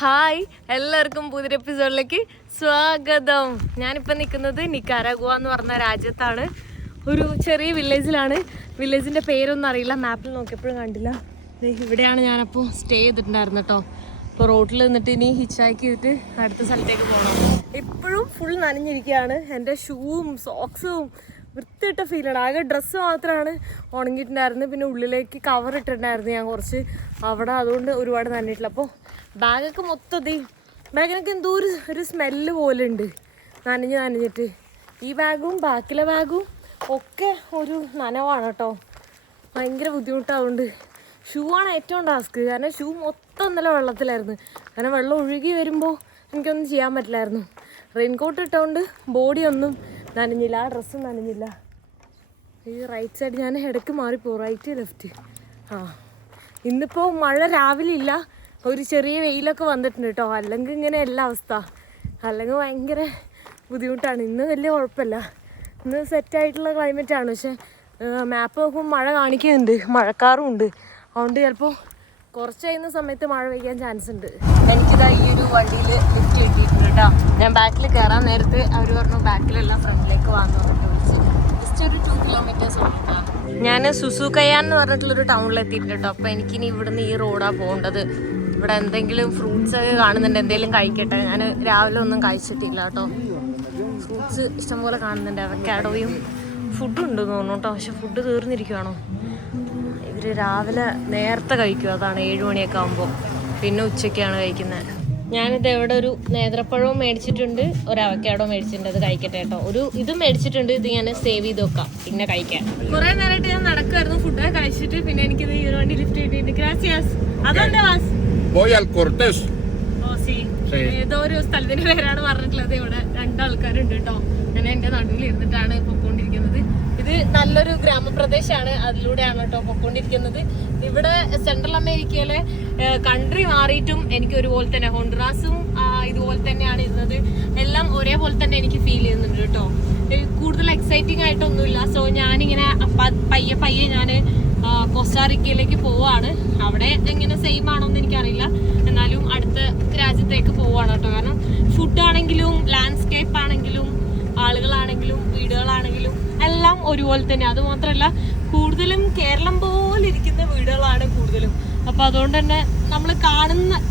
Hi, എല്ലാവർക്കും പുതിയൊരു എപ്പിസോഡിലേക്ക് സ്വാഗതം. ഞാനിപ്പോൾ നിൽക്കുന്നത് നിക്കാരാഗുവ എന്ന് പറഞ്ഞ രാജ്യത്താണ്. ഒരു ചെറിയ വില്ലേജിലാണ്. വില്ലേജിൻ്റെ പേരൊന്നും അറിയില്ല, മാപ്പിൽ നോക്കിയപ്പോഴും കണ്ടില്ല. ഇവിടെയാണ് ഞാനപ്പോൾ സ്റ്റേ ചെയ്തിട്ടുണ്ടായിരുന്നു കേട്ടോ. ഇപ്പോൾ റോഡിൽ നിന്നിട്ട് ഇനി ഹിച്ചാക്കി ചെയ്തിട്ട് അടുത്ത സ്ഥലത്തേക്ക് പോകണം. ഇപ്പോഴും ഫുൾ നനഞ്ഞിരിക്കുകയാണ്. എൻ്റെ ഷൂവും സോക്സും വൃത്തിയിട്ട ഫീലാണ്. ആകെ ഡ്രസ്സ് മാത്രമാണ് ഉണങ്ങിയിട്ടുണ്ടായിരുന്നു. പിന്നെ ഉള്ളിലേക്ക് കവർ ഇട്ടിട്ടുണ്ടായിരുന്നു ഞാൻ കുറച്ച് അവിടെ, അതുകൊണ്ട് ഒരുപാട് നനഞ്ഞിട്ടില്ല. അപ്പോൾ ബാഗൊക്കെ മൊത്തം ബാഗിനൊക്കെ എന്തോ ഒരു സ്മെല്ല് പോലെ ഉണ്ട് നനഞ്ഞിട്ട്. ഈ ബാഗും ബാക്കിലെ ബാഗും ഒക്കെ ഒരു നനവാണ് കേട്ടോ. ഭയങ്കര ബുദ്ധിമുട്ടാവുണ്ട്. ഷൂ ആണ് ഏറ്റവും ടാസ്ക്. കാരണം ഷൂ മൊത്തം ഇന്നലെ വെള്ളത്തിലായിരുന്നു. കാരണം വെള്ളം ഒഴുകി വരുമ്പോൾ എനിക്കൊന്നും ചെയ്യാൻ പറ്റില്ലായിരുന്നു. റെയിൻകോട്ട് ഇട്ടുകൊണ്ട് ബോഡിയൊന്നും നനഞ്ഞില്ല, ആ ഡ്രസ്സും നനഞ്ഞില്ല. ഈ റൈറ്റ് സൈഡ് ഞാൻ ഇടയ്ക്ക് മാറിപ്പോകും, റൈറ്റ് ലെഫ്റ്റ്. ഇന്നിപ്പോൾ മഴ രാവിലെ ഇല്ല, ഒരു ചെറിയ വെയിലൊക്കെ വന്നിട്ടുണ്ട് കേട്ടോ. അല്ലെങ്കിൽ ഇങ്ങനെയല്ല അവസ്ഥ, അല്ലെങ്കിൽ ഭയങ്കര ബുദ്ധിമുട്ടാണ്. ഇന്ന് വലിയ കുഴപ്പമില്ല, ഇന്ന് സെറ്റായിട്ടുള്ള ക്ലൈമറ്റാണ്. പക്ഷേ മാപ്പ് നോക്കുമ്പോൾ മഴ കാണിക്കുന്നുണ്ട്, മഴക്കാറും ഉണ്ട്. അതുകൊണ്ട് ചിലപ്പോൾ കുറച്ച് കഴിയുന്ന സമയത്ത് മഴ പെയ്യാൻ ചാൻസ് ഉണ്ട്. എനിക്കിതാ ഈ ഒരു വണ്ടിയിൽ ലിഫ്റ്റ് കിട്ടിയിട്ടുണ്ട് കേട്ടോ. ഞാൻ ബാക്കിൽ കയറാൻ നേരത്ത് അവർ പറഞ്ഞു ബാക്കിലെല്ലാം ഫ്രണ്ടിലേക്ക് വാങ്ങുന്നു പറഞ്ഞിട്ട് വിളിച്ച്. ജസ്റ്റ് ഒരു 2 കിലോമീറ്റേഴ്സ് ഉണ്ട് കേട്ടോ. ഞാൻ സുസുക്കയാൻ എന്ന് പറഞ്ഞിട്ടുള്ളൊരു ടൗണിൽ എത്തിയിട്ടുണ്ട് കേട്ടോ. അപ്പോൾ എനിക്കിനി ഇവിടുന്ന് ഈ റോഡാണ് പോകേണ്ടത്. ഇവിടെ എന്തെങ്കിലും ഫ്രൂട്ട്സ് ഒക്കെ കാണുന്നുണ്ട്, എന്തെങ്കിലും കഴിക്കട്ടെ. ഞാൻ രാവിലെ ഒന്നും കഴിച്ചിട്ടില്ല കേട്ടോ. ഫ്രൂട്ട്സ് ഇഷ്ടംപോലെ കാണുന്നുണ്ട്. അവക്കാഡോയും ഫുഡും ഉണ്ട് തോന്നുന്നു കേട്ടോ. പക്ഷെ ഫുഡ് തീർന്നിരിക്കുകയാണോ? ഇവർ രാവിലെ നേരത്തെ കഴിക്കും, അതാണ് 7 മണിയൊക്കെ ആകുമ്പോൾ. പിന്നെ ഉച്ചയ്ക്കാണ് കഴിക്കുന്നത്. ഞാനിത് എവിടെ ഒരു നേന്ത്രപ്പഴവും മേടിച്ചിട്ടുണ്ട്, ഒരു അവക്കാഡോ മേടിച്ചിട്ടുണ്ട്. അത് കഴിക്കട്ടെ കേട്ടോ. ഒരു ഇത് മേടിച്ചിട്ടുണ്ട്, ഇത് ഞാൻ സേവ് ചെയ്ത് വെക്കാം പിന്നെ കഴിക്കാൻ. കുറേ നേരമായിട്ട് ഞാൻ നടക്കുമായിരുന്നു, ഫുഡൊക്കെ കഴിച്ചിട്ട്. പിന്നെ എനിക്കിത് ഈ ഒരു വണ്ടി ലിഫ്റ്റ് കിട്ടിയിട്ടുണ്ട്. ഗ്രാസിയാസ്. അതെന്താ വാസ്? ഏതോ ഒരു സ്ഥലത്തിന്റെ പേരാണ് പറഞ്ഞിട്ടുള്ളത്. ഇവിടെ 2 ആൾക്കാരുണ്ട് കേട്ടോ. ഞാൻ എന്റെ നടുവിൽ ഇരുന്നിട്ടാണ് പൊക്കോണ്ടിരിക്കുന്നത്. ഇത് നല്ലൊരു ഗ്രാമപ്രദേശമാണ്, അതിലൂടെയാണ് കേട്ടോ പൊക്കോണ്ടിരിക്കുന്നത്. ഇവിടെ സെൻട്രൽ അമേരിക്കയിലെ കൺട്രി മാറിയിട്ടും എനിക്ക് ഒരുപോലെ തന്നെ, ഹോണ്ടുറാസും ഇതുപോലെ തന്നെയാണ് ഇരുന്നത്. എല്ലാം ഒരേപോലെ തന്നെ എനിക്ക് ഫീൽ ചെയ്യുന്നുണ്ട് കേട്ടോ. കൂടുതൽ എക്സൈറ്റിംഗ് ആയിട്ടൊന്നുമില്ല. സോ ഞാനിങ്ങനെ പയ്യെ ഞാൻ കോസ്റ്റാറിക്കയിലേക്ക് പോവാണ്. അവിടെ എങ്ങനെ സെയിം ആണോന്ന് എനിക്കറിയില്ല, എന്നാലും അടുത്ത രാജ്യത്തേക്ക് പോവാണ് കേട്ടോ. കാരണം ഫുഡാണെങ്കിലും ലാൻഡ്സ്കേപ്പ് ആണെങ്കിലും ആളുകളാണെങ്കിലും വീടുകളാണെങ്കിലും എല്ലാം ഒരുപോലെ തന്നെ. അതുമാത്രമല്ല, കൂടുതലും കേരളം പോലെ ഇരിക്കുന്ന വീടുകളാണ് കൂടുതലും. അപ്പം അതുകൊണ്ട് തന്നെ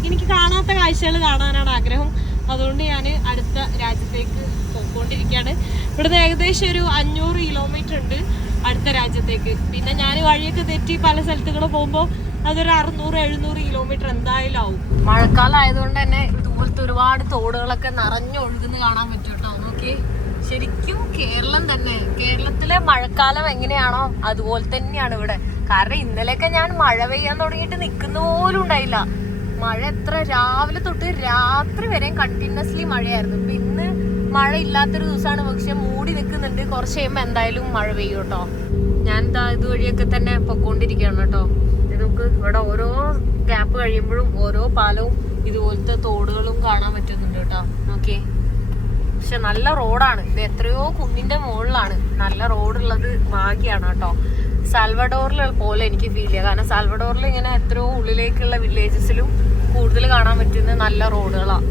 എനിക്ക് കാണാത്ത കാഴ്ചകൾ കാണാനാണ് ആഗ്രഹം. അതുകൊണ്ട് ഞാൻ അടുത്ത രാജ്യത്തേക്ക് പോയിക്കൊണ്ടിരിക്കുകയാണ്. ഇവിടുന്ന് ഏകദേശം ഒരു 500 കിലോമീറ്റർ ഉണ്ട് അടുത്ത രാജ്യത്തേക്ക്. പിന്നെ ഞാൻ വഴിയൊക്കെ തെറ്റി പല സ്ഥലത്തുകൂടെ പോകുമ്പോൾ അതൊരു 600-700 കിലോമീറ്റർ എന്തായാലും ആവും. മഴക്കാലം ആയതുകൊണ്ട് തന്നെ ഇതുപോലത്തെ ഒരുപാട് തോടുകളൊക്കെ നിറഞ്ഞൊഴുകുന്ന കാണാൻ പറ്റും കേട്ടോ. നോക്കി, ശരിക്കും കേരളം തന്നെ. കേരളത്തിലെ മഴക്കാലം എങ്ങനെയാണോ അതുപോലെ തന്നെയാണ് ഇവിടെ. കാരണം ഇന്നലെയൊക്കെ ഞാൻ മഴ പെയ്യാൻ തുടങ്ങിയിട്ട് നിൽക്കുന്ന പോലും ഉണ്ടായില്ല. മഴ എത്ര രാവിലെ തൊട്ട് രാത്രി വരെയും കണ്ടിന്യൂസ്ലി മഴയായിരുന്നു. ഇപ്പൊ ഇന്ന് മഴ ഇല്ലാത്തൊരു ദിവസമാണ്, പക്ഷെ മൂടി നിൽക്കുന്നുണ്ട്. കുറച്ച് കഴിയുമ്പോൾ എന്തായാലും മഴ പെയ്യും കേട്ടോ. ഞാൻ ഇതുവഴിയൊക്കെ തന്നെ പൊക്കോണ്ടിരിക്കുകയാണ് കേട്ടോ. നമുക്ക് ഇവിടെ ഓരോ ഗ്യാപ്പ് കഴിയുമ്പോഴും ഓരോ പാലവും ഇതുപോലത്തെ തോടുകളും കാണാൻ പറ്റുന്നുണ്ട് കേട്ടോ. നോക്കിയേ, പക്ഷെ നല്ല റോഡാണ്. ഇത് എത്രയോ കുന്നിന്റെ മുകളിലാണ്. നല്ല റോഡുള്ളത് ഭാഗ്യമാണ് കേട്ടോ. സാൽവഡോറിൽ പോലെ എനിക്ക് ഫീൽ ചെയ്യുക. കാരണം സാൽവഡോറിൽ ഇങ്ങനെ എത്രയോ ഉള്ളിലേക്കുള്ള വില്ലേജസിലും കൂടുതൽ കാണാൻ പറ്റുന്ന നല്ല റോഡുകളാണ്.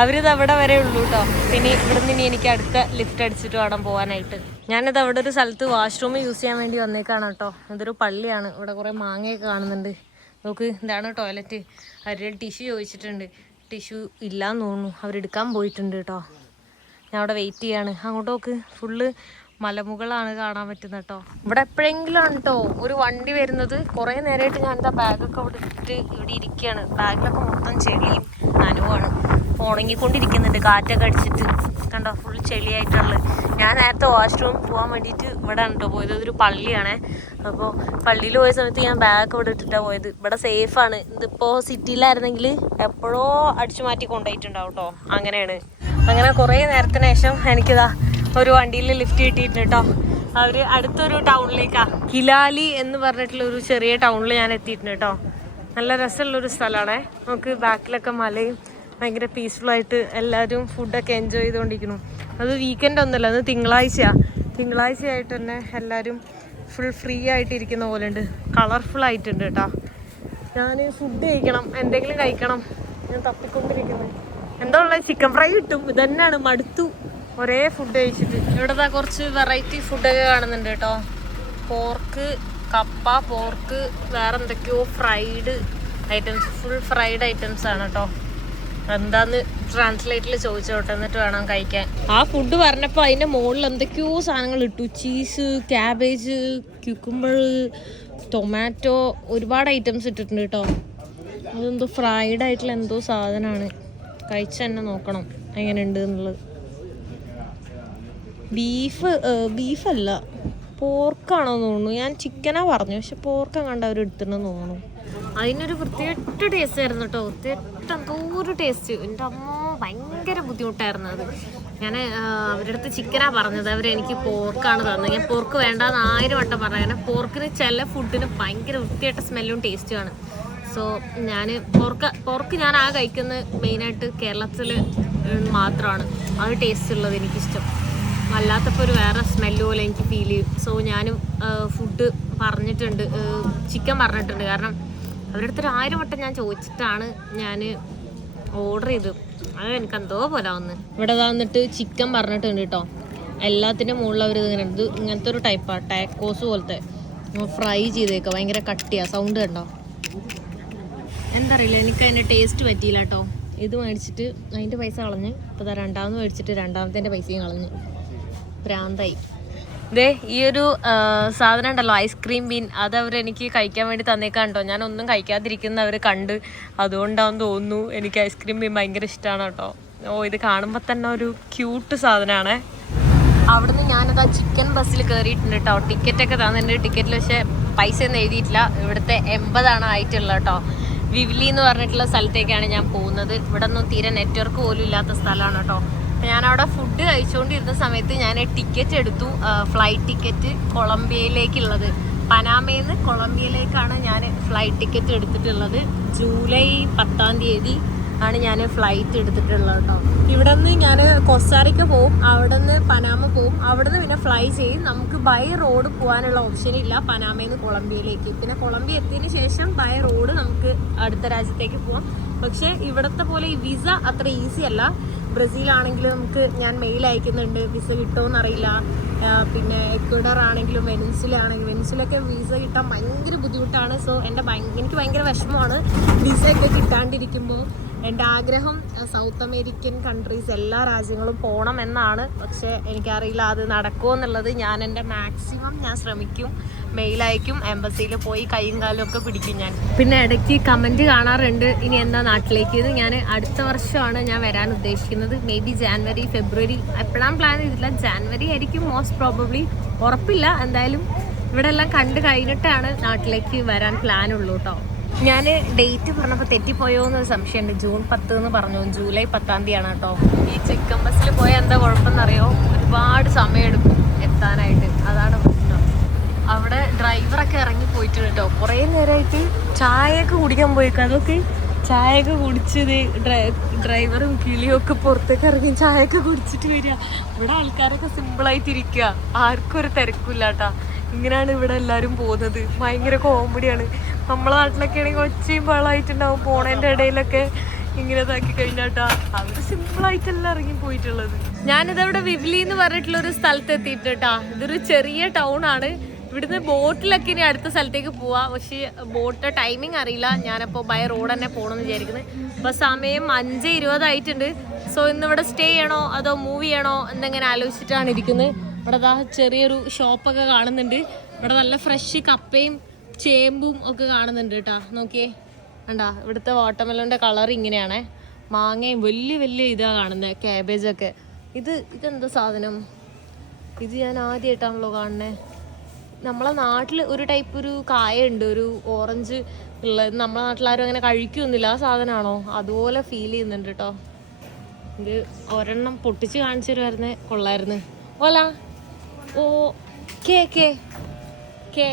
അവരിത് അവിടെ വരെ ഉള്ളൂ കേട്ടോ. പിന്നെ ഇവിടുന്ന് ഇനി എനിക്ക് അടുത്ത ലിഫ്റ്റ് അടിച്ചിട്ട് വേണം പോകാനായിട്ട്. ഞാനിത് അവിടെ ഒരു സ്ഥലത്ത് വാഷ്റൂം യൂസ് ചെയ്യാൻ വേണ്ടി വന്നേക്കാണ് കേട്ടോ. ഇതൊരു പള്ളിയാണ്. ഇവിടെ കുറേ മാങ്ങയൊക്കെ കാണുന്നുണ്ട്. നോക്ക്, ഇതാണ് ടോയ്ലറ്റ്. അവരുടെ ടിഷ്യൂ ചോദിച്ചിട്ടുണ്ട്, ടിഷ്യൂ ഇല്ലാന്ന് തോന്നുന്നു, അവരെടുക്കാൻ പോയിട്ടുണ്ട് കേട്ടോ. ഞാൻ അവിടെ വെയിറ്റ് ചെയ്യാണ്. അങ്ങോട്ട് നോക്ക്, ഫുള്ള് മലമുകളാണ് കാണാൻ പറ്റുന്നത് കേട്ടോ. ഇവിടെ എപ്പോഴെങ്കിലും ആണ് കേട്ടോ ഒരു വണ്ടി വരുന്നത്. കുറേ നേരമായിട്ട് ഞാൻ എന്താ ബാഗൊക്കെ അവിടെ ഇട്ടിട്ട് ഇവിടെ ഇരിക്കുകയാണ്. ബാഗിലൊക്കെ മൊത്തം ചെളിയും നനവുമാണ്. ഉണങ്ങിക്കൊണ്ടിരിക്കുന്നുണ്ട്, കാറ്റൊക്കെ അടിച്ചിട്ട്. കണ്ടോ, ഫുൾ ചെളിയായിട്ടുള്ളത്. ഞാൻ നേരത്തെ വാഷ്റൂം പോകാൻ വേണ്ടിയിട്ട് ഇവിടെ ആണ് കേട്ടോ പോയത്. ഇതൊരു പള്ളിയാണേ. അപ്പോൾ പള്ളിയിൽ പോയ സമയത്ത് ഞാൻ ബാഗ് ഇവിടെ ഇട്ടിട്ടാണ് പോയത്. ഇവിടെ സേഫാണ്. ഇതിപ്പോൾ സിറ്റിയിലായിരുന്നെങ്കിൽ എപ്പോഴോ അടിച്ചു മാറ്റി കൊണ്ടുപോയിട്ടുണ്ടാവും കേട്ടോ. അങ്ങനെയാണ്. അങ്ങനെ കുറേ നേരത്തിന് ശേഷം എനിക്കിതാ ഒരു വണ്ടിയിൽ ലിഫ്റ്റ് കിട്ടിയിട്ടുണ്ട് കേട്ടോ. അവർ അടുത്തൊരു ടൗണിലേക്കാണ്, കിലാലി എന്ന് പറഞ്ഞിട്ടുള്ള ഒരു ചെറിയ ടൗണിൽ ഞാൻ എത്തിയിട്ടുണ്ട് കേട്ടോ. നല്ല രസമുള്ളൊരു സ്ഥലമാണേ. നമുക്ക് ബാക്കിലൊക്കെ മലയും ഭയങ്കര പീസ്ഫുള്ളായിട്ട് എല്ലാവരും ഫുഡൊക്കെ എൻജോയ് ചെയ്തുകൊണ്ടിരിക്കുന്നു. അത് വീക്കെൻഡ് ഒന്നുമല്ല, അത് തിങ്കളാഴ്ചയായിട്ട് തന്നെ എല്ലാവരും ഫുൾ ഫ്രീ ആയിട്ടിരിക്കുന്ന പോലെ ഉണ്ട്. കളർഫുൾ ആയിട്ടുണ്ട് കേട്ടോ. ഞാൻ ഫുഡ് കഴിക്കണം, എന്തെങ്കിലും കഴിക്കണം. ഞാൻ തപ്പിക്കൊണ്ടിരിക്കുന്നത് എന്താ ഉള്ളത്, ചിക്കൻ ഫ്രൈ കിട്ടും. ഇതന്നെയാണ്, മടുത്തു ഒരേ ഫുഡ് കഴിച്ചിട്ട്. ഇവിടെ കുറച്ച് വെറൈറ്റി ഫുഡൊക്കെ കാണുന്നുണ്ട് കേട്ടോ. പോർക്ക്, കപ്പ, പോർക്ക്, വേറെ എന്തൊക്കെയോ fried items, full fried items ആണ് കേട്ടോ. എന്താന്ന് ട്രാൻസ്ലേറ്റിൽ ചോദിച്ചോട്ടെ, എന്നിട്ട് വേണം കഴിക്കാൻ. ആ ഫുഡ് പറഞ്ഞപ്പോൾ അതിൻ്റെ മുകളിൽ എന്തൊക്കെയോ സാധനങ്ങൾ ഇട്ടു. ചീസ്, ക്യാബേജ്, ക്യൂക്കുംബർ, ടൊമാറ്റോ, ഒരുപാട് ഐറ്റംസ് ഇട്ടിട്ടുണ്ട് കേട്ടോ. അതെന്തോ ഫ്രൈഡ് ആയിട്ടുള്ള എന്തോ സാധനമാണ്. കഴിച്ച് തന്നെ നോക്കണം എങ്ങനെയുണ്ട് എന്നുള്ളത്. ബീഫല്ല, പോർക്കാണോന്ന് തോന്നുന്നു. ഞാൻ ചിക്കനാ പറഞ്ഞു, പക്ഷെ പോർക്ക് കണ്ട അവർ എടുത്തിട്ടുണ്ടെന്ന് തോന്നുന്നു. അതിനൊരു വൃത്തികെട്ട ടേസ്റ്റ് ആയിരുന്നു കേട്ടോ. വൃത്തികെട്ട എന്തോ ഒരു ടേസ്റ്റ്. എൻ്റെ അമ്മ ഭയങ്കര ബുദ്ധിമുട്ടായിരുന്നു അത്. ഞാൻ അവരുടെ അടുത്ത് ചിക്കനാ പറഞ്ഞത്, അവരെനിക്ക് പോർക്കാണ് തന്നത്. ഞാൻ പോർക്ക് വേണ്ടാന്ന് 1000 വട്ടം പറഞ്ഞു. കാരണം പോർക്കിന് ചില ഫുഡിന് ഭയങ്കര വൃത്തിയായിട്ട സ്മെല്ലും ടേസ്റ്റുമാണ്. സോ ഞാൻ പോർക്ക് ഞാൻ കഴിക്കുന്നത് മെയിനായിട്ട് കേരളത്തിൽ മാത്രമാണ് അത് ടേസ്റ്റ് ഉള്ളത് എനിക്കിഷ്ടം. അല്ലാത്തപ്പോൾ ഒരു വേറെ സ്മെല്ല് പോലെ എനിക്ക് ഫീൽ ചെയ്യും. സോ ഞാനും ഫുഡ് പറഞ്ഞിട്ടുണ്ട്, ചിക്കൻ പറഞ്ഞിട്ടുണ്ട്. കാരണം അവരുടെ അടുത്തൊരു 1000 വട്ടം ഞാൻ ചോദിച്ചിട്ടാണ് ഞാൻ ഓർഡർ ചെയ്തത്. അത് എനിക്ക് എന്തോ പോലെ വന്ന്. ഇവിടെ വന്നിട്ട് ചിക്കൻ പറഞ്ഞിട്ടുണ്ട് കേട്ടോ. എല്ലാത്തിൻ്റെ മുകളിൽ അവർ ഇങ്ങനത്തെ ഒരു ടൈപ്പാണ്, ടാക്കോസ് പോലത്തെ ഫ്രൈ ചെയ്തേക്കുക. ഭയങ്കര കട്ടിയാണ്. സൗണ്ട് കണ്ടോ? എന്താ അറിയില്ല, എനിക്ക് അതിൻ്റെ ടേസ്റ്റ് പറ്റിയില്ല കേട്ടോ. ഇത് മേടിച്ചിട്ട് അതിൻ്റെ പൈസ കളഞ്ഞ്, ഇപ്പോൾ രണ്ടാമത് മേടിച്ചിട്ട് രണ്ടാമത്തെ പൈസയും കളഞ്ഞ് ഭ്രാന്തായി. ദേ ഈ ഒരു സാധനം ഉണ്ടല്ലോ, ഐസ്ക്രീം ബീൻ, അത് അവരെനിക്ക് കഴിക്കാൻ വേണ്ടി തന്നേക്കാണ്ടോ. ഞാൻ ഒന്നും കഴിക്കാതിരിക്കുന്നവർ കണ്ട്, അതുകൊണ്ടാണെന്ന് തോന്നുന്നു. എനിക്ക് ഐസ്ക്രീം ബീൻ ഭയങ്കര ഇഷ്ടമാണ് കേട്ടോ. ഇത് കാണുമ്പോൾ തന്നെ ഒരു ക്യൂട്ട് സാധനമാണ്. അവിടുന്ന് ഞാനത് ആ ചിക്കൻ ബസ്സിൽ കയറിയിട്ടുണ്ട് കേട്ടോ. ടിക്കറ്റൊക്കെ തന്നിട്ടുണ്ട്. ടിക്കറ്റിൽ പക്ഷേ പൈസ ഒന്നും എഴുതിയിട്ടില്ല. ഇവിടുത്തെ 80 ആയിട്ടുള്ളത് കേട്ടോ. വിവ്ലി എന്ന് പറഞ്ഞിട്ടുള്ള സ്ഥലത്തേക്കാണ് ഞാൻ പോകുന്നത്. ഇവിടെ ഒന്നും തീരെ നെറ്റ്വർക്ക് പോലും ഇല്ലാത്ത സ്ഥലമാണ് കേട്ടോ. ഞാനവിടെ ഫുഡ് കഴിച്ചുകൊണ്ടിരുന്ന സമയത്ത് ഞാൻ ടിക്കറ്റ് എടുത്തു, ഫ്ലൈറ്റ് ടിക്കറ്റ് കൊളംബിയയിലേക്കുള്ളത്. പനാമയിൽ നിന്ന് കൊളംബിയയിലേക്കാണ് ഞാൻ ഫ്ലൈറ്റ് ടിക്കറ്റ് എടുത്തിട്ടുള്ളത്. ജൂലൈ 10-ാം തീയതി ആണ് ഞാൻ ഫ്ലൈറ്റ് എടുത്തിട്ടുള്ളത് കേട്ടോ. ഇവിടെ നിന്ന് ഞാൻ കൊസ്റ്റാറിക്ക പോവും, അവിടെ നിന്ന് പനാമ പോവും, അവിടെ നിന്ന് പിന്നെ ഫ്ലൈ ചെയ്യും. നമുക്ക് ബൈ റോഡ് പോകാനുള്ള ഓപ്ഷൻ ഇല്ല പനാമയിൽ നിന്ന് കൊളംബിയയിലേക്ക്. പിന്നെ കൊളംബിയ എത്തിയതിന് ശേഷം ബൈ റോഡ് നമുക്ക് അടുത്ത രാജ്യത്തേക്ക് പോവാം. പക്ഷേ ഇവിടത്തെ പോലെ ഈ വിസ അത്ര ഈസി അല്ല. ബ്രസീലാണെങ്കിലും നമുക്ക് ഞാൻ മെയിൽ അയക്കുന്നുണ്ട്, വിസ കിട്ടുമോയെന്നറിയില്ല. പിന്നെ എക്വഡർ ആണെങ്കിലും വെനിസുലൊക്കെ വിസ കിട്ടാൻ ഭയങ്കര ബുദ്ധിമുട്ടാണ്. സോ എനിക്ക് ഭയങ്കര വിഷമമാണ് വിസയൊക്കെ കിട്ടാണ്ടിരിക്കുമ്പോൾ. എൻ്റെ ആഗ്രഹം സൗത്ത് അമേരിക്കൻ കൺട്രീസ് എല്ലാ രാജ്യങ്ങളും പോകണം എന്നാണ്. പക്ഷേ എനിക്കറിയില്ല അത് നടക്കുമോ എന്നുള്ളത്. ഞാൻ എൻ്റെ മാക്സിമം ഞാൻ ശ്രമിക്കും, മെയിൽ അയക്കും, എംബസിയിൽ പോയി കൈയും കാലും ഒക്കെ പിടിക്കും ഞാൻ. പിന്നെ ഇടയ്ക്ക് കമൻറ്റ് കാണാറുണ്ട് ഇനി എന്താ നാട്ടിലേക്ക്. ഇത് ഞാൻ അടുത്ത വർഷമാണ് ഞാൻ വരാൻ ഉദ്ദേശിക്കുന്നത്. മേ ബി ജാനുവരി, ഫെബ്രുവരി, എപ്പോഴാണ് പ്ലാൻ ചെയ്തിട്ടില്ല. ജാനുവരി ആയിരിക്കും മോസ്റ്റ് പ്രോബബ്ലി, ഉറപ്പില്ല. എന്തായാലും ഇവിടെ എല്ലാം കണ്ട് കഴിഞ്ഞിട്ടാണ് നാട്ടിലേക്ക് വരാൻ പ്ലാനുള്ളൂ കേട്ടോ. ഞാൻ ഡേറ്റ് പറഞ്ഞപ്പോൾ തെറ്റിപ്പോയോ എന്നൊരു സംശയമുണ്ട്. ജൂൺ 10 എന്ന് പറഞ്ഞു, ജൂലൈ 10-ാം തീയതിയാണ് കേട്ടോ. ഈ ചിക്കൻ ബസ്സിൽ പോയാൽ എന്താ കുഴപ്പമെന്നറിയോ, ഒരുപാട് സമയമെടുക്കും എത്താനായിട്ട്. അതാണ് പ്രശ്നം. അവിടെ ഡ്രൈവറൊക്കെ ഇറങ്ങി പോയിട്ടുണ്ട് കേട്ടോ. കുറേ നേരമായിട്ട് ചായയൊക്കെ കുടിക്കാൻ പോയിക്കും. അതൊക്കെ ചായയൊക്കെ കുടിച്ചത് ഡ്രൈവറും കിളിയും ഒക്കെ പുറത്തേക്ക് ഇറങ്ങി ചായയൊക്കെ കുടിച്ചിട്ട് വരിക. ഇവിടെ ആൾക്കാരൊക്കെ സിമ്പിളായിട്ടിരിക്കുക, ആർക്കും ഒരു തിരക്കില്ല കേട്ടോ. ഇങ്ങനെയാണ് ഇവിടെ എല്ലാവരും പോകുന്നത്. ഭയങ്കര കോമഡിയാണ്. നമ്മളെ നാട്ടിലൊക്കെ ആണെങ്കിൽ ഒച്ചയും ബഹളമായിട്ടുണ്ടാവും പോണേൻ്റെ ഇടയിലൊക്കെ ഇങ്ങനെ ഇതാക്കി കഴിഞ്ഞാട്ടാ. അവർ സിമ്പിളായിട്ടല്ല ഇറങ്ങി പോയിട്ടുള്ളത്. ഞാനിതവിടെ വിവ്ലി എന്ന് പറഞ്ഞിട്ടുള്ള ഒരു സ്ഥലത്ത് എത്തിയിട്ട് കേട്ടാ. ഇതൊരു ചെറിയ ടൗൺ ആണ്. ഇവിടുന്ന് ബോട്ടിലൊക്കെ ഇനി അടുത്ത സ്ഥലത്തേക്ക് പോവാം. പക്ഷേ ബോട്ട് ടൈമിങ് അറിയില്ല. ഞാനപ്പോൾ ബൈ റോഡ് തന്നെ പോകണമെന്ന് വിചാരിക്കുന്നത്. അപ്പോൾ സമയം 5:20 ആയിട്ടുണ്ട്. സോ ഇന്നിവിടെ സ്റ്റേ ചെയ്യണോ അതോ മൂവ് ചെയ്യണോ എന്തെങ്ങനെ ആലോചിച്ചിട്ടാണ് ഇരിക്കുന്നത്. ഇവിടെ ദാ ചെറിയൊരു ഷോപ്പൊക്കെ കാണുന്നുണ്ട്. ഇവിടെ നല്ല ഫ്രഷ് കപ്പയും ചേമ്പും ഒക്കെ കാണുന്നുണ്ട് കേട്ടോ. നോക്കിയേ, കണ്ടാ ഇവിടുത്തെ വാട്ടർമെലോൻ്റെ കളർ ഇങ്ങനെയാണേ. മാങ്ങയും വലിയ വലിയ ഇതാണ് കാണുന്നത്, ക്യാബേജൊക്കെ. ഇതെന്താ സാധനം? ഇത് ഞാൻ ആദ്യമായിട്ടാണല്ലോ കാണുന്നത്. നമ്മളെ നാട്ടിൽ ഒരു ടൈപ്പ് ഒരു കായുണ്ട്, ഒരു ഓറഞ്ച് ഉള്ളത്. നമ്മളെ നാട്ടിലാരും അങ്ങനെ കഴിക്കൊന്നുമില്ല. ആ സാധനമാണോ? അതുപോലെ ഫീൽ ചെയ്യുന്നുണ്ട് കേട്ടോ. ഇത് ഒരെണ്ണം പൊട്ടിച്ച് കാണിച്ചു തരുമായിരുന്നേ കൊള്ളായിരുന്നു. ഓല ഓ കേ കേ കേ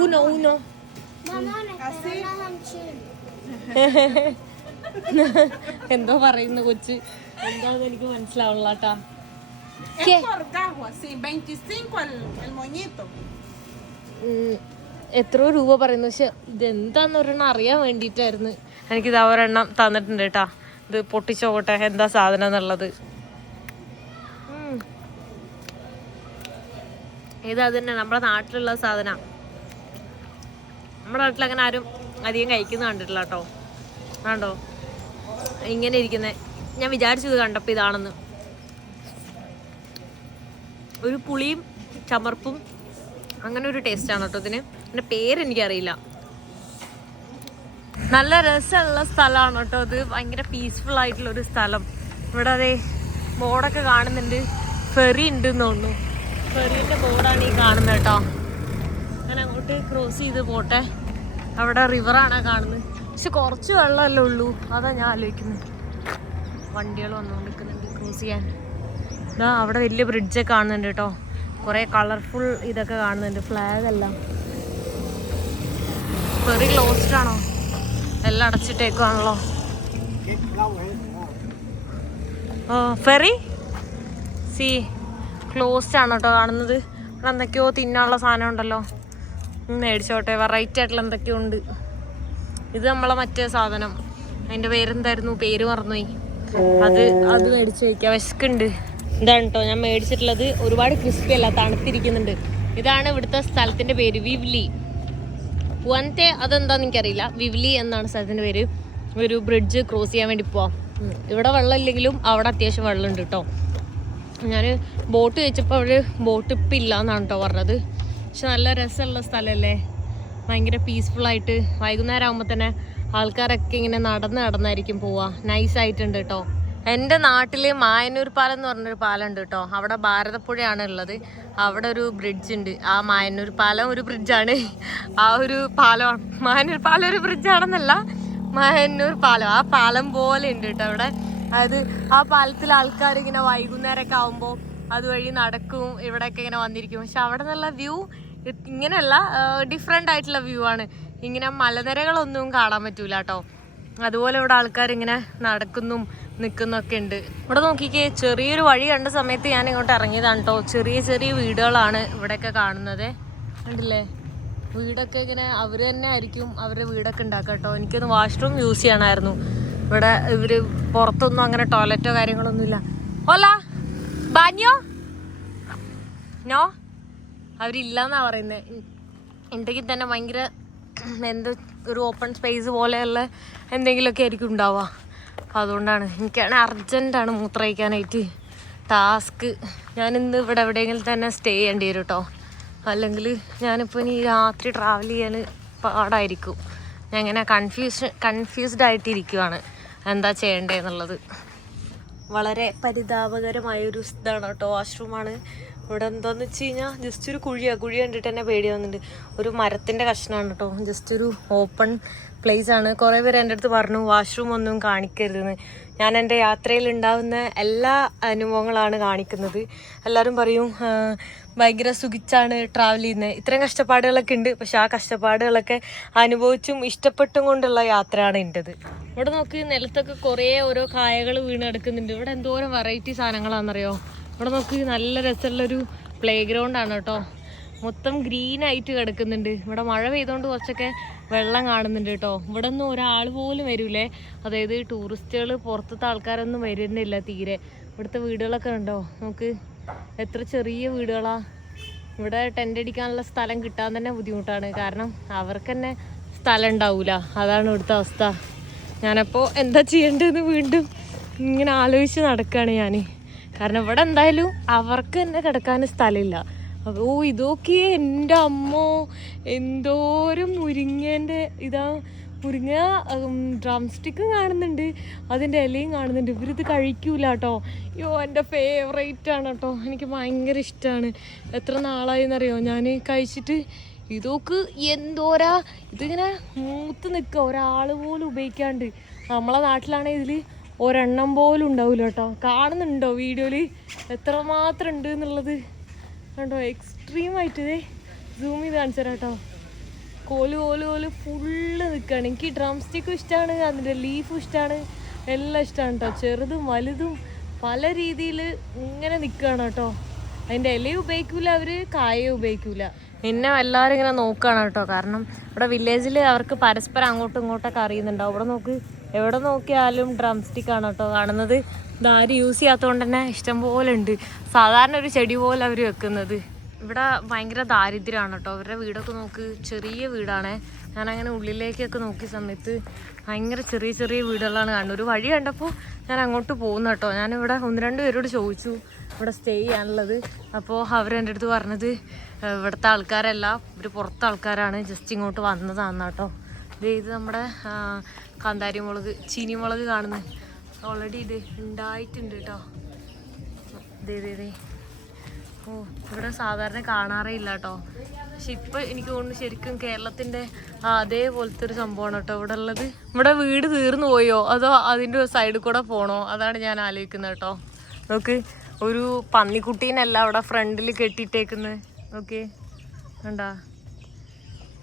uno എന്തോ പറയുന്നു കൊച്ച്, എന്താന്ന് എനിക്ക് മനസ്സിലാവുള്ള കേട്ടാ. എത്രയോ രൂപ പറയുന്നു, പക്ഷെ ഇതെന്താന്ന് ഒരെണ്ണം അറിയാൻ വേണ്ടിയിട്ടായിരുന്നു. എനിക്കിത് ഒരെണ്ണം തന്നിട്ടുണ്ട് കേട്ടാ. ഇത് പൊട്ടിച്ചോട്ടെ എന്താ സാധനം എന്നുള്ളത്. ഏതാ തന്നെ നമ്മുടെ നാട്ടിലുള്ള സാധനം. നമ്മുടെ നാട്ടിൽ അങ്ങനെ ആരും അധികം കഴിക്കുന്ന കണ്ടിട്ടില്ല കേട്ടോ. ആണ്ടോ ഇങ്ങനെ ഇരിക്കുന്നത്. ഞാൻ വിചാരിച്ചത് കണ്ടപ്പോൾ ഇതാണെന്ന്. ഒരു പുളിയും ചമർപ്പും അങ്ങനെ ഒരു ടേസ്റ്റാണ് കേട്ടോ ഇതിന്. എൻ്റെ പേരെനിക്കറിയില്ല. നല്ല രസമുള്ള സ്ഥലമാണ് കേട്ടോ ഇത്. ഭയങ്കര പീസ്ഫുൾ ആയിട്ടുള്ളൊരു സ്ഥലം. ഇവിടെ അതേ ബോർഡൊക്കെ കാണുന്നുണ്ട്. ഫെറി ഉണ്ടെന്ന് തോന്നുന്നു. ഫെറീൻ്റെ ബോർഡാണ് ഈ കാണുന്നത് കേട്ടോ. ഞാൻ അങ്ങോട്ട് ക്രോസ് ചെയ്ത് പോട്ടെ. അവിടെ റിവറാണ് കാണുന്നത്. പക്ഷെ കുറച്ച് വെള്ളമല്ലേ ഉള്ളൂ, അതാ ഞാൻ ആലോചിക്കുന്നത്. വണ്ടികൾ വന്നുകൊണ്ടിരിക്കുന്നുണ്ട് ക്രോസ് ചെയ്യാൻ. ഇതാ അവിടെ വലിയ ബ്രിഡ്ജൊക്കെ കാണുന്നുണ്ട് കേട്ടോ. കുറേ കളർഫുൾ ഇതൊക്കെ കാണുന്നുണ്ട്. ഫ്ലാഗ് എല്ലാം. ഫെറി ക്ലോസ്ഡ് ആണോ? എല്ലാം അടച്ചിട്ടേക്കുവാണല്ലോ. ഫെറി സി ക്ലോസ്ഡ് ആണ് കേട്ടോ കാണുന്നത്. ഇവിടെ എന്തൊക്കെയോ തിന്നാനുള്ള സാധനം ഉണ്ടല്ലോ. മേടിച്ചോട്ടെ. വെറൈറ്റി ആയിട്ടുള്ള എന്തൊക്കെയോ ഉണ്ട്. ഇത് നമ്മളെ മറ്റേ സാധനം, അതിൻ്റെ പേരെന്തായിരുന്നു, പേര് മറന്നുപോയി. അത് മേടിച്ച് വയ്ക്കാം. വിശക്കുണ്ട്. ഇതാണ് കേട്ടോ ഞാൻ മേടിച്ചിട്ടുള്ളത്. ഒരുപാട് ക്രിസ്പി അല്ല, തണുത്തിരിക്കുന്നുണ്ട്. ഇതാണ് ഇവിടുത്തെ സ്ഥലത്തിൻ്റെ പേര്, വിവ്ലി. പൂവനത്തെ അതെന്താന്ന് എനിക്കറിയില്ല. വിവ്ലി എന്നാണ് സ്ഥലത്തിൻ്റെ പേര്. ഒരു ബ്രിഡ്ജ് ക്രോസ് ചെയ്യാൻ വേണ്ടി പോവാം. ഇവിടെ വെള്ളം ഇല്ലെങ്കിലും അവിടെ അത്യാവശ്യം വെള്ളമുണ്ട് കേട്ടോ. ഞാൻ ബോട്ട് ചോദിച്ചപ്പോൾ അവർ ബോട്ട് ഇപ്പം ഇല്ല എന്നാണ് കേട്ടോ പറഞ്ഞത്. പക്ഷെ നല്ല രസമുള്ള സ്ഥലമല്ലേ, ഭയങ്കര പീസ്ഫുള്ളായിട്ട്. വൈകുന്നേരം ആകുമ്പോൾ തന്നെ ആൾക്കാരൊക്കെ ഇങ്ങനെ നടന്നായിരിക്കും പോവുക. നൈസായിട്ടുണ്ട് കേട്ടോ. എൻ്റെ നാട്ടിൽ മായന്നൂർ പാലം എന്ന് പറഞ്ഞൊരു പാലം ഉണ്ട് കേട്ടോ. അവിടെ ഭാരതപ്പുഴയാണ് ഉള്ളത്. അവിടെ ഒരു ബ്രിഡ്ജ് ഉണ്ട്. ആ മായന്നൂർ പാലം ഒരു ബ്രിഡ്ജാണ്. ആ ഒരു പാലം, മായന്നൂർ പാലം ഒരു ബ്രിഡ്ജാണെന്നല്ല, മായന്നൂർ പാലം ആ പാലം പോലെ ഉണ്ട് കേട്ടോ അവിടെ. അതായത് ആ പാലത്തിൽ ആൾക്കാർ ഇങ്ങനെ വൈകുന്നേരമൊക്കെ ആകുമ്പോൾ അതുവഴി നടക്കും, ഇവിടെയൊക്കെ ഇങ്ങനെ വന്നിരിക്കും. പക്ഷെ അവിടെ നിന്നുള്ള വ്യൂ ഇങ്ങനെയല്ല, ഡിഫറെൻ്റ് ആയിട്ടുള്ള വ്യൂ ആണ്. ഇങ്ങനെ മലനിരകളൊന്നും കാണാൻ പറ്റൂല കേട്ടോ. അതുപോലെ ഇവിടെ ആൾക്കാർ ഇങ്ങനെ നടക്കുന്നും നിൽക്കുന്നൊക്കെ ഉണ്ട്. ഇവിടെ നോക്കിക്കേ, ചെറിയൊരു വഴി കണ്ട സമയത്ത് ഞാൻ ഇങ്ങോട്ട് ഇറങ്ങിയതാണ് കേട്ടോ. ചെറിയ ചെറിയ വീടുകളാണ് ഇവിടെയൊക്കെ കാണുന്നത്. കണ്ടില്ലേ, വീടൊക്കെ ഇങ്ങനെ അവർ തന്നെ ആയിരിക്കും അവരുടെ വീടൊക്കെ ഉണ്ടാക്കുക കേട്ടോ. എനിക്കൊന്ന് വാഷ്റൂം യൂസ് ചെയ്യണമായിരുന്നു. ഇവിടെ ഇവർ പുറത്തൊന്നും അങ്ങനെ ടോയ്ലറ്റോ കാര്യങ്ങളൊന്നുമില്ല. ഓല ബാഞ്ഞോ നോ, അവരില്ലെന്നാ പറയുന്നത്. ഉണ്ടെങ്കിൽ തന്നെ ഭയങ്കര എന്ത് ഒരു ഓപ്പൺ സ്പേസ് പോലെയുള്ള എന്തെങ്കിലുമൊക്കെ ആയിരിക്കും ഉണ്ടാവുക. അപ്പം അതുകൊണ്ടാണ് എനിക്കാണ് അർജൻറ്റാണ് മൂത്രമൊഴിക്കാനായിട്ട്. ടാസ്ക്. ഞാനിന്ന് ഇവിടെ എവിടെയെങ്കിലും തന്നെ സ്റ്റേ ചെയ്യേണ്ടി വരും കേട്ടോ. അല്ലെങ്കിൽ ഞാനിപ്പോൾ ഇനി രാത്രി ട്രാവൽ ചെയ്യാൻ പാടായിരിക്കും. ഞാൻ ഇങ്ങനെ കൺഫ്യൂസ്ഡ് ആയിട്ടിരിക്കുവാണ് എന്താ ചെയ്യേണ്ടതെന്നുള്ളത്. വളരെ പരിതാപകരമായൊരു ഇതാണ് കേട്ടോ. വാഷ്റൂമാണ് ഇവിടെ. എന്താണെന്ന് വെച്ച് കഴിഞ്ഞാൽ ജസ്റ്റ് ഒരു കുഴി കണ്ടിട്ട് തന്നെ പേടി വന്നിട്ടുണ്ട്. ഒരു മരത്തിൻ്റെ കഷ്ണമാണ് കേട്ടോ. ജസ്റ്റ് ഒരു ഓപ്പൺ പ്ലേസ് ആണ്. കുറേ പേര് എൻ്റെ അടുത്ത് പറഞ്ഞു വാഷ്റൂം ഒന്നും കാണിക്കരുതെന്ന്. ഞാൻ എൻ്റെ യാത്രയിൽ ഉണ്ടാകുന്ന എല്ലാ അനുഭവങ്ങളാണ് കാണിക്കുന്നത്. എല്ലാവരും പറയും ഭയങ്കര സുഖിച്ചാണ് ട്രാവൽ ചെയ്യുന്നത്. ഇത്രയും കഷ്ടപ്പാടുകളൊക്കെ ഉണ്ട്, പക്ഷെ ആ കഷ്ടപ്പാടുകളൊക്കെ അനുഭവിച്ചും ഇഷ്ടപ്പെട്ടും കൊണ്ടുള്ള യാത്രയാണ് എൻ്റെത്. ഇവിടെ നോക്ക്, നിലത്തൊക്കെ കുറേ ഓരോ കായകൾ വീണ് കിടക്കുന്നുണ്ട്. ഇവിടെ എന്തോരം വെറൈറ്റി സാധനങ്ങളാണെന്നറിയോ. ഇവിടെ നോക്ക്, നല്ല രസമുള്ളൊരു പ്ലേ ഗ്രൗണ്ടാണ് കേട്ടോ. മൊത്തം ഗ്രീനായിട്ട് കിടക്കുന്നുണ്ട്. ഇവിടെ മഴ പെയ്തുകൊണ്ട് കുറച്ചൊക്കെ വെള്ളം കാണുന്നുണ്ട് കേട്ടോ. ഇവിടെ ഒന്നും ഒരാൾ പോലും വരൂലേ. അതായത് ടൂറിസ്റ്റുകൾ, പുറത്തത്തെ ആൾക്കാരൊന്നും വരുന്നില്ല തീരെ. ഇവിടുത്തെ വീടുകളൊക്കെ ഉണ്ടോ നമുക്ക്, എത്ര ചെറിയ വീടുകളാ. ഇവിടെ ടെൻ്റ് അടിക്കാനുള്ള സ്ഥലം കിട്ടാൻ തന്നെ ബുദ്ധിമുട്ടാണ്. കാരണം അവർക്ക് തന്നെ സ്ഥലം ഉണ്ടാവില്ല. അതാണ് ഇവിടുത്തെ അവസ്ഥ. ഞാനപ്പോൾ എന്താ ചെയ്യേണ്ടതെന്ന് വീണ്ടും ഇങ്ങനെ ആലോചിച്ച് നടക്കുകയാണ് ഞാൻ. കാരണം ഇവിടെ എന്തായാലും അവർക്ക് തന്നെ കിടക്കാൻ സ്ഥലമില്ല. ഓ ഇതൊക്കെ എൻ്റെ അമ്മോ, എന്തോരം മുരിങ്ങേൻ്റെ ഇതാ. മുരിങ്ങ ഡ്രം സ്റ്റിക്കും കാണുന്നുണ്ട്, അതിൻ്റെ ഇലയും കാണുന്നുണ്ട്. ഇവരിത് കഴിക്കൂല കേട്ടോ. അയ്യോ, എൻ്റെ ഫേവറേറ്റ് ആണ് കേട്ടോ. എനിക്ക് ഭയങ്കര ഇഷ്ടമാണ്. എത്ര നാളായിന്നറിയോ ഞാൻ കഴിച്ചിട്ട്. ഇതൊക്കെ എന്തോരാ, ഇതിങ്ങനെ മൂത്ത് നിൽക്കുക, ഒരാൾ പോലും ഉപയോഗിക്കാണ്ട്. നമ്മളെ നാട്ടിലാണെങ്കിൽ ഇതിൽ ഒരെണ്ണം പോലും ഉണ്ടാവില്ല കേട്ടോ. കാണുന്നുണ്ടോ വീഡിയോയിൽ എത്രമാത്രം ഉണ്ട് എന്നുള്ളത് കണ്ടോ. എക്സ്ട്രീമായിട്ട് ഇതേ സൂം ചെയ്ത് കാണിച്ചു തരാം കേട്ടോ. കോല് കോല് കോല് ഫുള്ള് നിൽക്കുകയാണ്. എനിക്ക് ഡ്രം സ്റ്റിക്കും ഇഷ്ടമാണ്, അതിൻ്റെ ലീഫും ഇഷ്ടമാണ്, എല്ലാം ഇഷ്ടമാണ് കേട്ടോ. ചെറുതും വലുതും പല രീതിയിൽ ഇങ്ങനെ നിൽക്കുകയാണ് കേട്ടോ. അതിൻ്റെ ഇലയും ഉപയോഗിക്കൂല അവർ, കായയും ഉപയോഗിക്കൂല. എന്നെ എല്ലാവരും ഇങ്ങനെ നോക്കുകയാണ് കേട്ടോ. കാരണം ഇവിടെ വില്ലേജിൽ അവർക്ക് പരസ്പരം അങ്ങോട്ടും ഇങ്ങോട്ടൊക്കെ അറിയുന്നുണ്ടാവും. ഇവിടെ നോക്ക്, എവിടെ നോക്കിയാലും ഡ്രം സ്റ്റിക്കാണ് കേട്ടോ കാണുന്നത്. ഇതാരും യൂസ് ചെയ്യാത്തതുകൊണ്ട് തന്നെ ഇഷ്ടംപോലെ ഉണ്ട്. സാധാരണ ഒരു ചെടി പോലെ അവർ വെക്കുന്നത്. ഇവിടെ ഭയങ്കര ദാരിദ്ര്യമാണ് കേട്ടോ. അവരുടെ വീടൊക്കെ നോക്ക്, ചെറിയ വീടാണേ. ഞാനങ്ങനെ ഉള്ളിലേക്കൊക്കെ നോക്കിയ സമയത്ത് ഭയങ്കര ചെറിയ ചെറിയ വീടുകളാണ് കാണുന്നത്. ഒരു വഴി കണ്ടപ്പോൾ ഞാൻ അങ്ങോട്ട് പോകുന്നു കേട്ടോ. ഞാനിവിടെ 1-2 പേരോട് ചോദിച്ചു ഇവിടെ സ്റ്റേ ചെയ്യാനുള്ളത്. അപ്പോൾ അവരെൻ്റെ അടുത്ത് പറഞ്ഞത് ഇവിടുത്തെ ആൾക്കാരല്ല, ഇവർ പുറത്തെ ആൾക്കാരാണ്, ജസ്റ്റ് ഇങ്ങോട്ട് വന്നതാണ് കേട്ടോ. ഇത് നമ്മുടെ കാന്താരി മുളക്, ചീനി മുളക് കാണുന്നത് ഓൾറെഡി ഇത് ഉണ്ടായിട്ടുണ്ട് കേട്ടോ. ഇതേ ഓ, ഇവിടെ സാധാരണ കാണാറേ ഇല്ല കേട്ടോ. പക്ഷെ ഇപ്പം എനിക്ക് തോന്നുന്നു ശരിക്കും കേരളത്തിൻ്റെ അതേപോലത്തെ ഒരു സംഭവമാണ് കേട്ടോ ഇവിടെ ഉള്ളത്. ഇവിടെ വീട് തീർന്നു പോയോ അതോ അതിൻ്റെ സൈഡിൽ കൂടെ പോകണോ, അതാണ് ഞാൻ ആലോചിക്കുന്നത് കേട്ടോ. നോക്ക്, ഒരു പന്നിക്കുട്ടീനല്ല അവിടെ ഫ്രണ്ടിൽ കെട്ടിയിട്ടേക്കുന്നത്. ഓക്കെ, കണ്ടാ,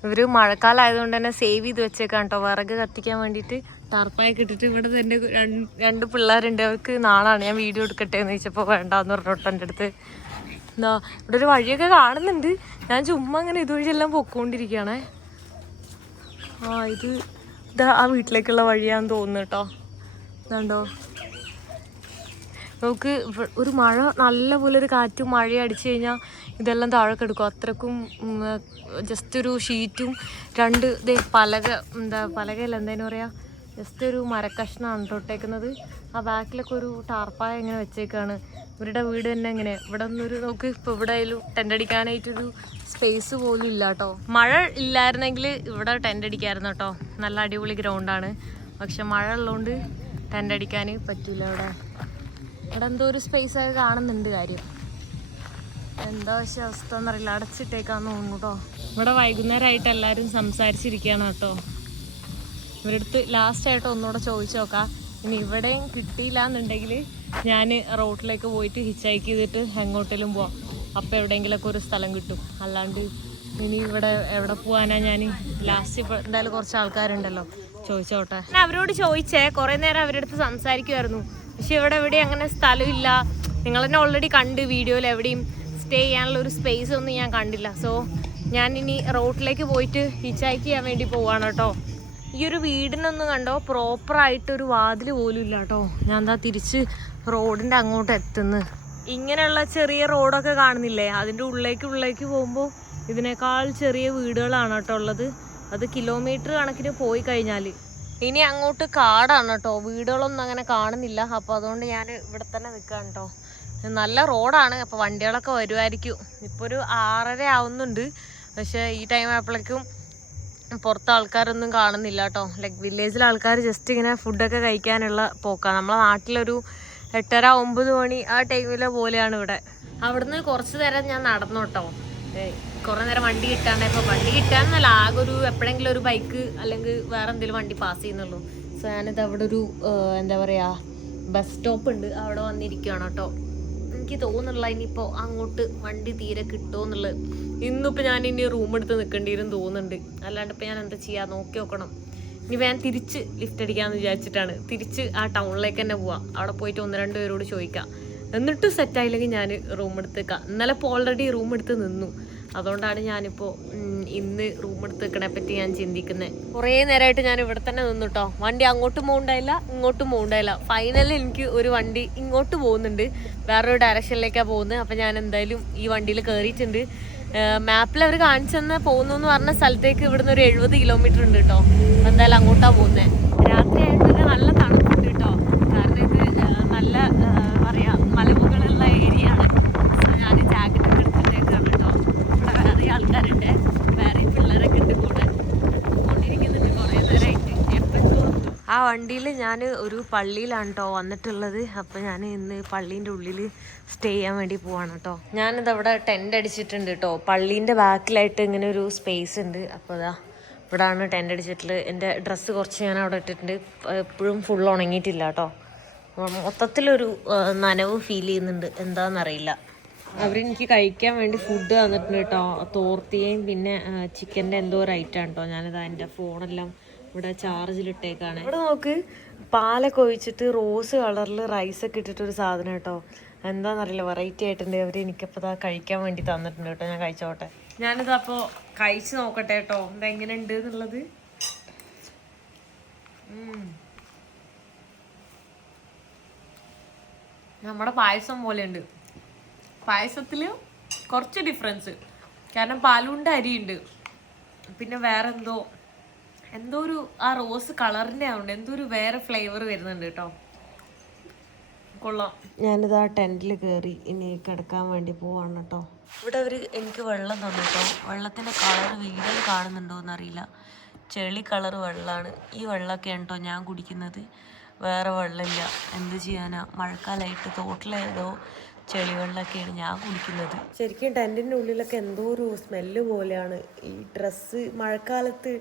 ഇവർ മഴക്കാലമായതുകൊണ്ട് തന്നെ സേവ് ചെയ്ത് വെച്ചേക്കാം കേട്ടോ. വിറക് കത്തിക്കാൻ വേണ്ടിയിട്ട് ടർപ്പായൊക്കെ ഇട്ടിട്ട്. ഇവിടെ തന്നെ 2 പിള്ളേരുണ്ട്, അവർക്ക് നാളാണ്. ഞാൻ വീഡിയോ എടുക്കട്ടെ എന്ന് ചോദിച്ചപ്പോൾ വേണ്ടാന്ന് പറഞ്ഞോട്ടോ എൻ്റെ അടുത്ത്. എന്താ ഇവിടെ ഒരു വഴിയൊക്കെ കാണുന്നുണ്ട്. ഞാൻ ചുമ്മാ അങ്ങനെ ഇതുവഴിയെല്ലാം പൊക്കോണ്ടിരിക്കുകയാണേ. ഇതാ ആ വീട്ടിലേക്കുള്ള വഴിയാന്ന് തോന്നുന്നു കേട്ടോ. ഇതാണ്ടോ, നമുക്ക് ഒരു മഴ നല്ല പോലെ ഒരു കാറ്റും മഴയും അടിച്ചു കഴിഞ്ഞാൽ ഇതെല്ലാം താഴെ കിടക്കും. അത്രക്കും ജസ്റ്റ് ഒരു ഷീറ്റും 2 പലക, പലകയല്ല എന്തേലും പറയാ, ജസ്റ്റ് ഒരു മരക്കഷ്ണമാണ് തൊട്ടേക്കുന്നത്. ആ ബാക്കിലൊക്കെ ഒരു ടാർപ്പായ ഇങ്ങനെ വെച്ചേക്കാണ്. ഇവരുടെ വീട് തന്നെ ഇങ്ങനെ. ഇവിടെ ഒന്നൊരു നോക്ക്, ഇപ്പോൾ ഇവിടെ ആയാലും ടെൻ്റ് അടിക്കാനായിട്ടൊരു സ്പേസ് പോലും ഇല്ല കേട്ടോ. മഴ ഇല്ലായിരുന്നെങ്കിൽ ഇവിടെ ടെൻ്റ് അടിക്കാമായിരുന്നു കേട്ടോ. നല്ല അടിപൊളി ഗ്രൗണ്ടാണ്. പക്ഷെ മഴ ഉള്ളതുകൊണ്ട് ടെൻ്റ് അടിക്കാൻ പറ്റില്ല. ഇവിടെ എന്തോ ഒരു സ്പേസ് ഒക്കെ കാണുന്നുണ്ട്. കാര്യം എന്താ പക്ഷേ അവസ്ഥ എന്നറിയില്ല, അടച്ചിട്ടേക്കാന്ന് തോന്നുന്നു കേട്ടോ. ഇവിടെ വൈകുന്നേരമായിട്ട് എല്ലാവരും സംസാരിച്ചിരിക്കുകയാണ് കേട്ടോ. ഇവരടുത്ത് ലാസ്റ്റായിട്ട് ഒന്നുകൂടെ ചോദിച്ചു നോക്കാം. ഇനി ഇവിടെയും കിട്ടിയില്ല എന്നുണ്ടെങ്കിൽ ഞാൻ റോഡിലേക്ക് പോയിട്ട് ഹിച്ച് ചെയ്തിട്ട് എങ്ങോട്ടെങ്കിലും പോവാം. അപ്പം എവിടെയെങ്കിലുമൊക്കെ ഒരു സ്ഥലം കിട്ടും. അല്ലാണ്ട് ഇനി ഇവിടെ എവിടെ പോകാനാ ഞാൻ? ലാസ്റ്റ് ഇപ്പോൾ എന്തായാലും കുറച്ച് ആൾക്കാരുണ്ടല്ലോ, ചോദിച്ചോട്ടെ. ഞാൻ അവരോട് ചോദിച്ചേ, കുറേ നേരം അവരുടെ അടുത്ത് സംസാരിക്കുമായിരുന്നു. പക്ഷെ ഇവിടെ എവിടെയും അങ്ങനെ സ്ഥലമില്ല. നിങ്ങൾ തന്നെ ഓൾറെഡി കണ്ട് വീഡിയോയിൽ, എവിടെയും സ്റ്റേ ചെയ്യാനുള്ള ഒരു സ്പേസ് ഒന്നും ഞാൻ കണ്ടില്ല. സോ ഞാനിനി റോഡിലേക്ക് പോയിട്ട് ഹിച്ച് ചെയ്യാൻ വേണ്ടി പോവാണ് കേട്ടോ. ഈ ഒരു വീടിനൊന്നും കണ്ടോ പ്രോപ്പറായിട്ടൊരു വാതിൽ പോലും ഇല്ല കേട്ടോ. ഞാൻ എന്താ തിരിച്ച് റോഡിൻ്റെ അങ്ങോട്ട് എത്തുന്നു. ഇങ്ങനെയുള്ള ചെറിയ റോഡൊക്കെ കാണുന്നില്ലേ, അതിൻ്റെ ഉള്ളിലേക്ക് പോകുമ്പോൾ ഇതിനേക്കാൾ ചെറിയ വീടുകളാണ് കേട്ടോ ഉള്ളത്. അത് കിലോമീറ്റർ കണക്കിന് പോയി കഴിഞ്ഞാൽ. ഇനി അങ്ങോട്ട് കാടാണ് കേട്ടോ, വീടുകളൊന്നും അങ്ങനെ കാണുന്നില്ല. അപ്പോൾ അതുകൊണ്ട് ഞാൻ ഇവിടെ തന്നെ നിൽക്കുകയാണ് കേട്ടോ. നല്ല റോഡാണ്, അപ്പോൾ വണ്ടികളൊക്കെ വരുമായിരിക്കും. ഇപ്പോൾ ഒരു 6:30 ആവുന്നുണ്ട്. പക്ഷേ ഈ ടൈം ആയപ്പോഴേക്കും പുറത്ത് ആൾക്കാരൊന്നും കാണുന്നില്ല കേട്ടോ. ലൈക്ക് വില്ലേജിലെ ആൾക്കാർ ജസ്റ്റ് ഇങ്ങനെ ഫുഡൊക്കെ കഴിക്കാനുള്ള പോക്കാണ്. നമ്മളെ നാട്ടിലൊരു 8:30-9 മണി ആ ടൈമിലെ പോലെയാണ് ഇവിടെ. അവിടുന്ന് കുറച്ച് നേരം ഞാൻ നടന്നു കേട്ടോ. കുറേ നേരം വണ്ടി കിട്ടാണ്ടായപ്പോൾ, വണ്ടി കിട്ടാന്നല്ല, ആകെ ഒരു എപ്പോഴെങ്കിലും ഒരു ബൈക്ക് അല്ലെങ്കിൽ വേറെ എന്തെങ്കിലും വണ്ടി പാസ് ചെയ്യുന്നുള്ളൂ. സോ ഞാനിത് അവിടെ ഒരു എന്താ പറയുക, ബസ് സ്റ്റോപ്പ് ഉണ്ട്, അവിടെ വന്നിരിക്കുകയാണ് കേട്ടോ. എനിക്ക് തോന്നുന്നില്ല ഇനിയിപ്പോൾ അങ്ങോട്ട് വണ്ടി തീരെ കിട്ടുമോ എന്നുള്ളത്. ഇന്നിപ്പോൾ ഞാൻ ഇനി റൂം എടുത്ത് നിൽക്കേണ്ടി വരും തോന്നുന്നുണ്ട്. അല്ലാണ്ട് ഇപ്പോൾ ഞാൻ എന്താ ചെയ്യുക, നോക്കി നോക്കണം. ഇനി ഞാൻ തിരിച്ച് ലിഫ്റ്റ് അടിക്കാമെന്ന് വിചാരിച്ചിട്ടാണ്. തിരിച്ച് ആ ടൗണിലേക്ക് തന്നെ പോവാം. അവിടെ പോയിട്ട് 1-2 പേരോട് ചോദിക്കാം. എന്നിട്ട് സെറ്റായില്ലെങ്കിൽ ഞാൻ റൂം എടുത്തേക്കാം. ഇന്നലെ ഇപ്പോൾ ഓൾറെഡി റൂം എടുത്ത് നിന്നു. അതുകൊണ്ടാണ് ഞാനിപ്പോൾ ഇന്ന് റൂം എടുത്ത് വെക്കണെ പറ്റി ഞാൻ ചിന്തിക്കുന്നത്. കുറേ നേരമായിട്ട് ഞാൻ ഇവിടെ തന്നെ നിന്നു കേട്ടോ. വണ്ടി അങ്ങോട്ടും പോകണ്ടായില്ല, ഇങ്ങോട്ടും പോകണ്ടായില്ല. ഫൈനലി എനിക്ക് ഒരു വണ്ടി ഇങ്ങോട്ട് പോകുന്നുണ്ട്, വേറൊരു ഡയറക്ഷനിലേക്കാണ് പോകുന്നത്. അപ്പം ഞാൻ എന്തായാലും ഈ വണ്ടിയിൽ കയറിയിട്ടുണ്ട്. മാപ്പിൽ അവർ കാണിച്ചെന്ന് പോകുന്നു എന്ന് പറഞ്ഞ സ്ഥലത്തേക്ക് ഇവിടുന്ന് ഒരു 70 കിലോമീറ്റർ ഉണ്ട് കേട്ടോ. എന്തായാലും അങ്ങോട്ടാണ് പോകുന്നത്. രാത്രി ആയതുകൊണ്ട് നല്ല തണുപ്പുണ്ട് കേട്ടോ. കാരണം ഇത് നല്ല പറയാ മലമുകളുള്ള ഏരിയ ആണ്. ഞാൻ ജാക്കറ്റ് ഒക്കെ എടുത്തിട്ടേക്കാണ് കേട്ടോ. ഇവിടെ വേറെ ആൾക്കാരുണ്ട്, വേറെ പിള്ളേരൊക്കെ ഉണ്ട് കൂടെ കൊണ്ടിരിക്കുന്നുണ്ട് കുറേ നേരമായിട്ട്. എപ്പോഴും ആ വണ്ടിയിൽ ഞാൻ ഒരു പള്ളിയിലാണ് കേട്ടോ വന്നിട്ടുള്ളത്. അപ്പോൾ ഞാൻ ഇന്ന് പള്ളീൻ്റെ ഉള്ളിൽ സ്റ്റേ ചെയ്യാൻ വേണ്ടി പോവാണ് കേട്ടോ. ഞാനിത് അവിടെ ടെൻ്റ് അടിച്ചിട്ടുണ്ട് കേട്ടോ. പള്ളീൻ്റെ ബാക്കിലായിട്ട് ഇങ്ങനെ ഒരു സ്പേസ് ഉണ്ട്. അപ്പോൾ അതാ ഇവിടെയാണ് ടെൻ്റ് അടിച്ചിട്ടുള്ളത്. എൻ്റെ ഡ്രസ്സ് കുറച്ച് ഞാൻ അവിടെ ഇട്ടിട്ടുണ്ട്. എപ്പോഴും ഫുൾ ഉണങ്ങിയിട്ടില്ല കേട്ടോ. മൊത്തത്തിലൊരു നനവ് ഫീൽ ചെയ്യുന്നുണ്ട്, എന്താണെന്നറിയില്ല. അവരെനിക്ക് കഴിക്കാൻ വേണ്ടി ഫുഡ് തന്നിട്ടുണ്ട് കേട്ടോ. തോർത്തിയും പിന്നെ ചിക്കൻ്റെ എന്തോ ഒരു ഐറ്റം കേട്ടോ. ഞാനിതാ എൻ്റെ ഫോണെല്ലാം ഇവിടെ ചാർജിലിട്ടേക്കാണ്. ഇവിടെ നോക്ക്, പാലൊക്കെ ഒഴിച്ചിട്ട് റോസ് കളറിൽ റൈസൊക്കെ ഇട്ടിട്ടൊരു സാധനം കേട്ടോ. എന്താണെന്നറിയില്ല, വെറൈറ്റി ആയിട്ടുണ്ട്. അവർ എനിക്കപ്പോൾ ഇതാ കഴിക്കാൻ വേണ്ടി തന്നിട്ടുണ്ട് കേട്ടോ. ഞാൻ കഴിച്ചോട്ടെ. ഞാനിതാ അപ്പോൾ കഴിച്ച് നോക്കട്ടെ കേട്ടോ, ഇതെങ്ങനെ ഉണ്ട് എന്നുള്ളത്. നമ്മുടെ പായസം പോലെ ഉണ്ട്. പായസത്തിൽ കുറച്ച് ഡിഫറൻസ്, കാരണം പാലുണ്ട്, അരിയുണ്ട്, പിന്നെ വേറെ എന്തോ ഒരു ആ റോസ് കളറിൻ്റെ ആവുന്നുണ്ട്, എന്തോ ഒരു വേറെ ഫ്ലേവർ വരുന്നുണ്ട് കേട്ടോ. കൊള്ളാം. ഞാനിതാ ടെൻറ്റിൽ കയറി ഇനി കിടക്കാൻ വേണ്ടി പോവാണ് കേട്ടോ. ഇവിടെ അവർ എനിക്ക് വെള്ളം തന്നു കേട്ടോ. വെള്ളത്തിൻ്റെ കളർ വീഡിയോയിൽ കാണുന്നുണ്ടോ എന്നറിയില്ല, ചെളി കളർ വെള്ളമാണ്. ഈ വെള്ളമൊക്കെയാണ് കേട്ടോ ഞാൻ കുടിക്കുന്നത്, വേറെ വെള്ളമില്ല. എന്ത് ചെയ്യാനാ, മഴക്കാലമായിട്ട് തോട്ടിലേതോ ചെളി വെള്ളമൊക്കെയാണ് ഞാൻ കുടിക്കുന്നത്. ശരിക്കും ടെൻറ്റിൻ്റെ ഉള്ളിലൊക്കെ എന്തോ ഒരു സ്മെല്ല് പോലെയാണ്. ഈ ഡ്രസ്സ് മഴക്കാലത്ത്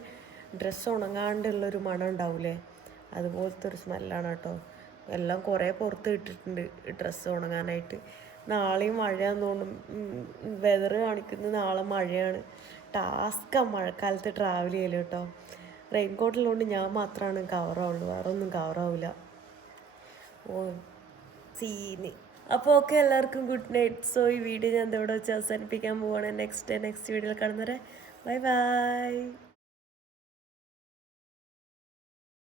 ഡ്രസ്സ് ഉണങ്ങാണ്ടുള്ളൊരു മണം ഉണ്ടാവില്ലേ, അതുപോലത്തെ ഒരു സ്മെല്ലാണ് കേട്ടോ. എല്ലാം കുറേ പുറത്ത് ഇട്ടിട്ടുണ്ട് ഡ്രസ്സ് ഉണങ്ങാനായിട്ട്. നാളെയും മഴയാന്ന് തോന്നുന്നു, വെതർ കാണിക്കുന്നത് നാളെ മഴയാണ്. ടാസ്ക്കാണ് മഴക്കാലത്ത് ട്രാവൽ ചെയ്യല് കേട്ടോ. റെയിൻകോട്ടുള്ളതുകൊണ്ട് ഞാൻ മാത്രമാണ് കവറാവുള്ളൂ, വേറെ ഒന്നും കവറാവില്ല. ഓ സീന്. അപ്പോൾ ഓക്കെ, എല്ലാവർക്കും ഗുഡ് നൈറ്റ്. സോ ഈ വീഡിയോ ഞാൻ ഇവിടെ വെച്ച് അവസാനിപ്പിക്കാൻ പോവാണ്. നെക്സ്റ്റ് വീഡിയോയിൽ കാണുന്നവരെ ബൈ ബൈ.